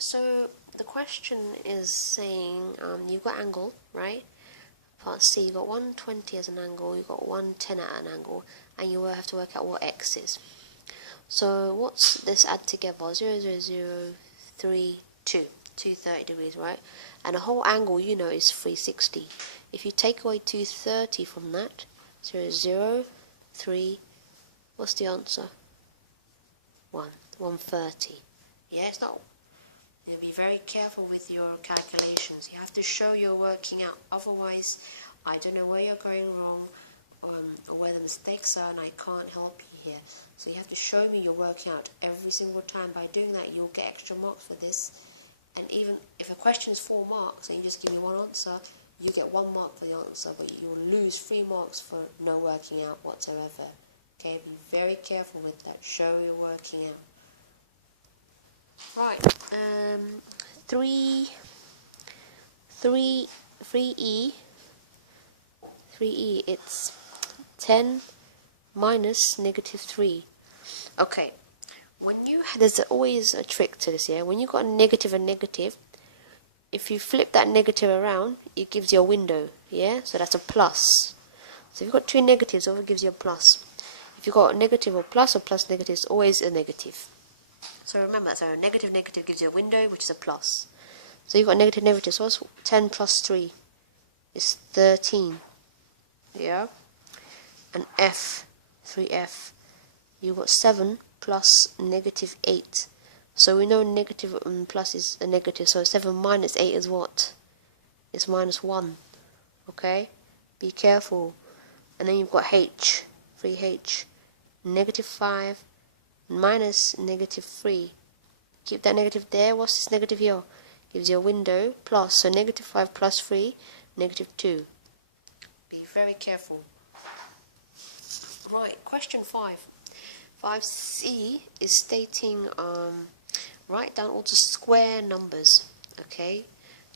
So the question is saying you've got angle, right? Part C, you've got 120 as an angle, you've got 110 at an angle, and you will have to work out what x is. So what's this add together? 0, 0, 0, 3, 2. 230 degrees, right? And the whole angle, you know, is 360. If you take away 230 from that, 0, 0, 3, what's the answer? 130. Yeah, it's not. You'll be very careful with your calculations. You have to show you're working out. Otherwise, I don't know where you're going wrong or where the mistakes are, and I can't help you here. So you have to show me you're working out every single time. By doing that, you'll get extra marks for this. And even if a question is 4 marks and you just give me one answer, you get 1 mark for the answer, but you'll lose 3 marks for no working out whatsoever. Okay, be very careful with that. Show you're working out. Right, 3E, 3E, it's 10 minus negative 3. Okay, there's always a trick to this, yeah? When you've got a negative and negative, if you flip that negative around, it gives you a window, yeah? So that's a plus. So if you've got 2 negatives, it always gives you a plus. If you've got a negative or plus negative, it's always a negative. So remember, so negative negative gives you a window, which is a plus. So you've got negative negative, so what's 10 plus 3? It's 13. Yeah? And F, 3F, you've got 7 plus negative 8. So we know negative and plus is a negative, so 7 minus 8 is what? It's minus 1. Okay? Be careful. And then you've got H, 3H, negative 5 minus negative 3. Keep that negative there. What's this negative here? Gives you a window, plus, so negative 5 plus 3, negative 2. Be very careful. Right, question 5. 5C is stating, write down all the square numbers, okay?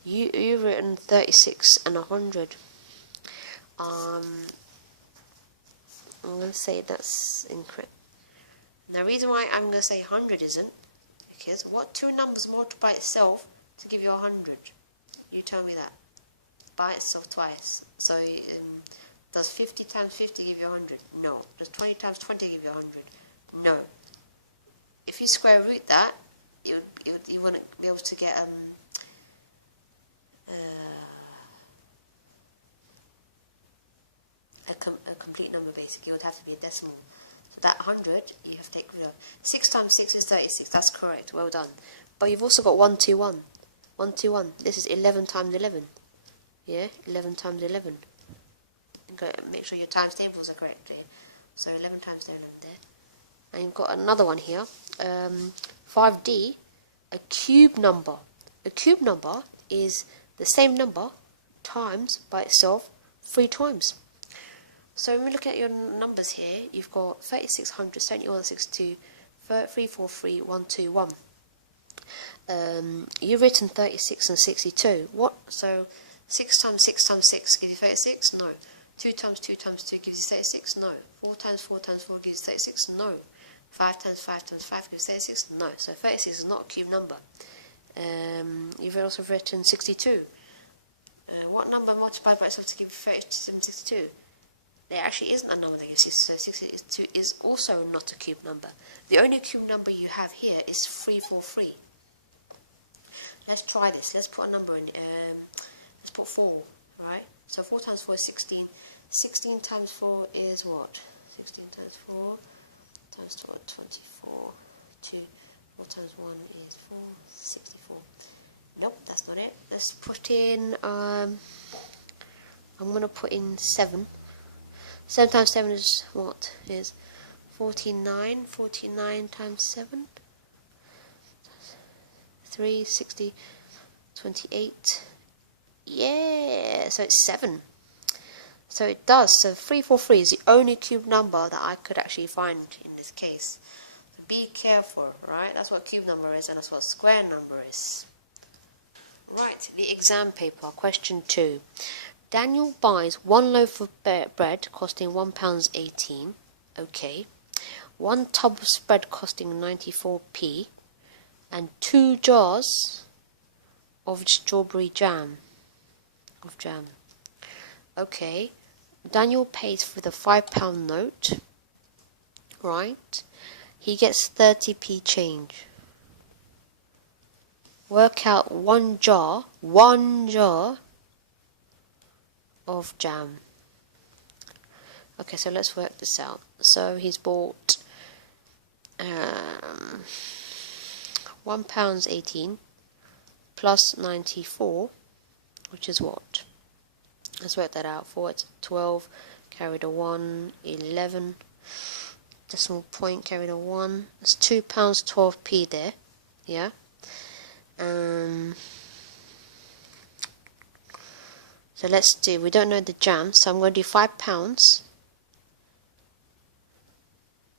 You've written 36 and 100. I'm going to say that's incorrect. Now, the reason why I'm going to say 100 isn't, because what 2 numbers multiply itself to give you 100? You tell me that. By itself twice. So, does 50 times 50 give you 100? No. Does 20 times 20 give you 100? No. If you square root that, you want to be able to get a complete number, basically. It would have to be a decimal. So that 100, you have to take rid of. 6 times 6 is 36. That's correct. Well done. But you've also got 121. 121. This is 11 times 11. Yeah? 11 times 11. Make sure your times tables are correct there. So 11 times 11 there. And you've got another one here. 5D, a cube number. A cube number is the same number times by itself 3 times. So when we look at your numbers here, you've got 3600, 7162, 343, 121. You've written 36 and 62. What? So 6 times 6 times 6 gives you 36? No. 2 times 2 times 2 gives you 36? No. 4 times 4 times 4 gives you 36? No. 5 times 5 times 5 gives you 36? No. So 36 is not a cube number. You've also written 62. What number multiplied by itself to give you 36 and 62? There actually isn't a number that gives you 62 is also not a cube number. The only cube number you have here is 343. Let's try this. Let's put a number in. Let's put 4, right? So 4 times 4 is 16. 16 times 4 is what? 16 times 4 times 2, 24. 2. 4 times 1 is 4, 64. Nope, that's not it. Let's put in, I'm going to put in 7. 7 times 7 is what? Is 49. 49 times 7. 3, 60, 28. Yeah, so it's 7. So it does. So 343 is the only cube number that I could actually find in this case. So be careful, right? That's what cube number is, and that's what square number is. Right, the exam paper, question 2. Daniel buys 1 loaf of bread costing £1.18. Okay. 1 tub of spread costing 94p. and 2 jars of strawberry jam. Okay, Daniel pays for the £5 note, right? He gets 30p change. Work out one jar of jam. Okay, so let's work this out. So he's bought £1.18 plus 94, which is what? Let's work that out. 4, it's 12, carried a 1, 11, decimal point, carried a 1. It's £2.12p there, yeah? So let's do, we don't know the jam, so I'm going to do £5,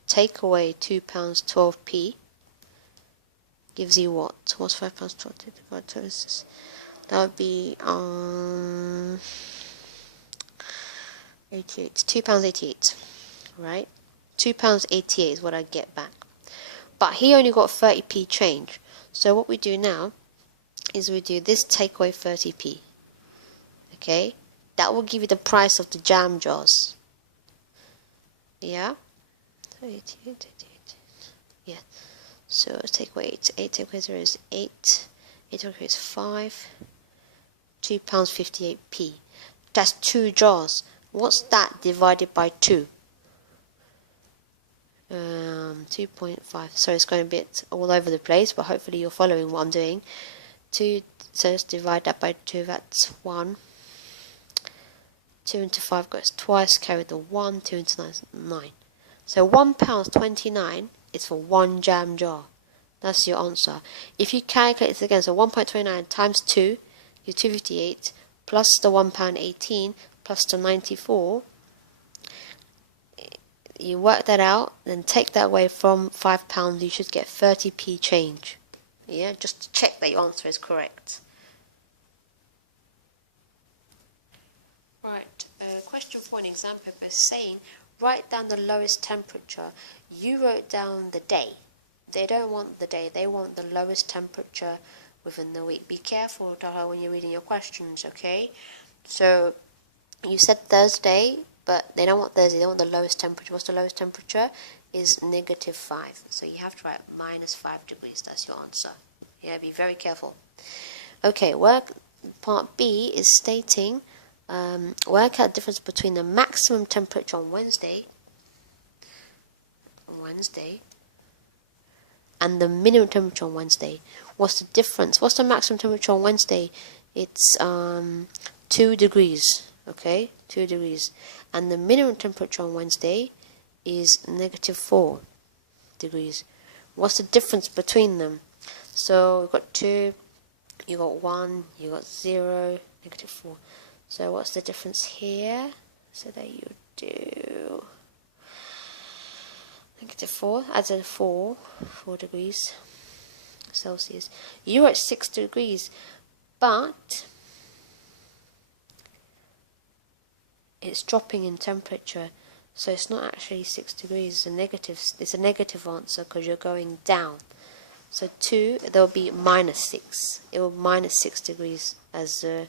take away £2.12p, gives you what? What's £5.12? That would be 88, £2.88, right? £2.88 is what I get back. But he only got 30p change. So what we do now is we do this, take away 30p. Okay? That will give you the price of the jam jars. Yeah? 88. Yeah. So take away 8. 8 take away 0 is 8. 8 take away is 5. £2.58p. That's 2 jars. What's that divided by 2? 2.5. Sorry, it's going a bit all over the place, but hopefully you're following what I'm doing. 2, so let's divide that by 2. That's 1. 2 into 5 goes twice, carry the 1. 2 into 9 is 9. So £1.29 is for 1 jam jar. That's your answer. If you calculate this again, so 1.29 times 2 is 2.58 plus the £1.18 plus the 94. You work that out, then take that away from £5, you should get 30p change. Yeah, just to check that your answer is correct. Right, question for an exam paper is saying, write down the lowest temperature. You wrote down the day. They don't want the day, they want the lowest temperature within the week. Be careful, Taha, when you're reading your questions, okay? So, you said Thursday, but they don't want Thursday, they want the lowest temperature. What's the lowest temperature? Is -5. So you have to write -5 degrees, that's your answer. Yeah, be very careful. Okay, part B is stating, work out the difference between the maximum temperature on Wednesday, and the minimum temperature on Wednesday. What's the difference? What's the maximum temperature on Wednesday? It's 2 degrees. Okay, 2 degrees. And the minimum temperature on Wednesday is -4 degrees. What's the difference between them? So we've got 2, you got 1, you got 0, -4. So what's the difference here? So that you do -4, adds in 4 degrees Celsius. You're at 6 degrees, but it's dropping in temperature, so it's not actually 6 degrees. It's a negative answer because you're going down. So 2, there'll be -6. It will -6 degrees as the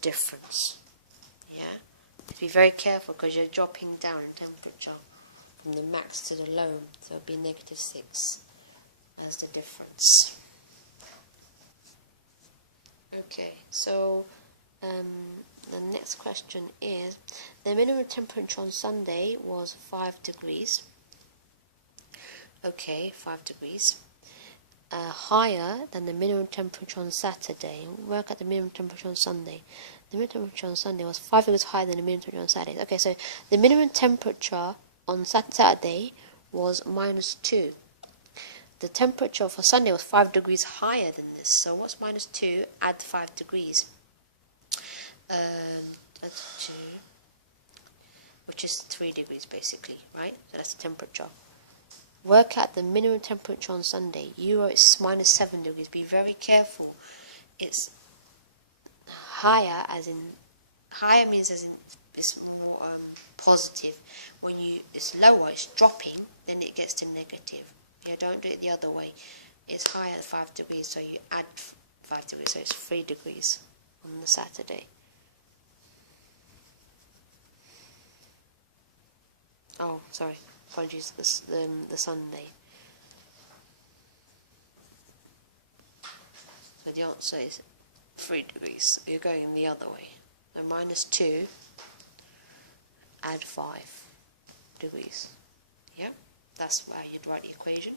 difference. Yeah, be very careful because you're dropping down in temperature from the max to the low, so it'll be -6 as the difference. Okay, so the next question is, the minimum temperature on Sunday was 5 degrees. Okay, 5 degrees. Higher than the minimum temperature on Saturday. Work at the minimum temperature on Sunday. The minimum temperature on Sunday was 5 degrees higher than the minimum temperature on Saturday. Okay, so the minimum temperature on Saturday was -2. The temperature for Sunday was 5 degrees higher than this. So what's -2? Add 5 degrees. That's 2, which is 3 degrees basically, right? So that's the temperature. Work out the minimum temperature on Sunday. It's -7 degrees. Be very careful. It's higher, as in higher means as in it's more positive, when it's lower, it's dropping, then it gets to negative. Yeah, don't do it the other way. It's higher 5 degrees, so you add 5 degrees, so it's 3 degrees on the Saturday. Oh, sorry, apologies, the Sunday. So the answer is 3 degrees. You're going the other way. So -2, add 5 degrees. Yeah, that's why you'd write the equation.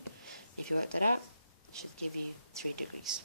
If you work that out, it should give you 3 degrees.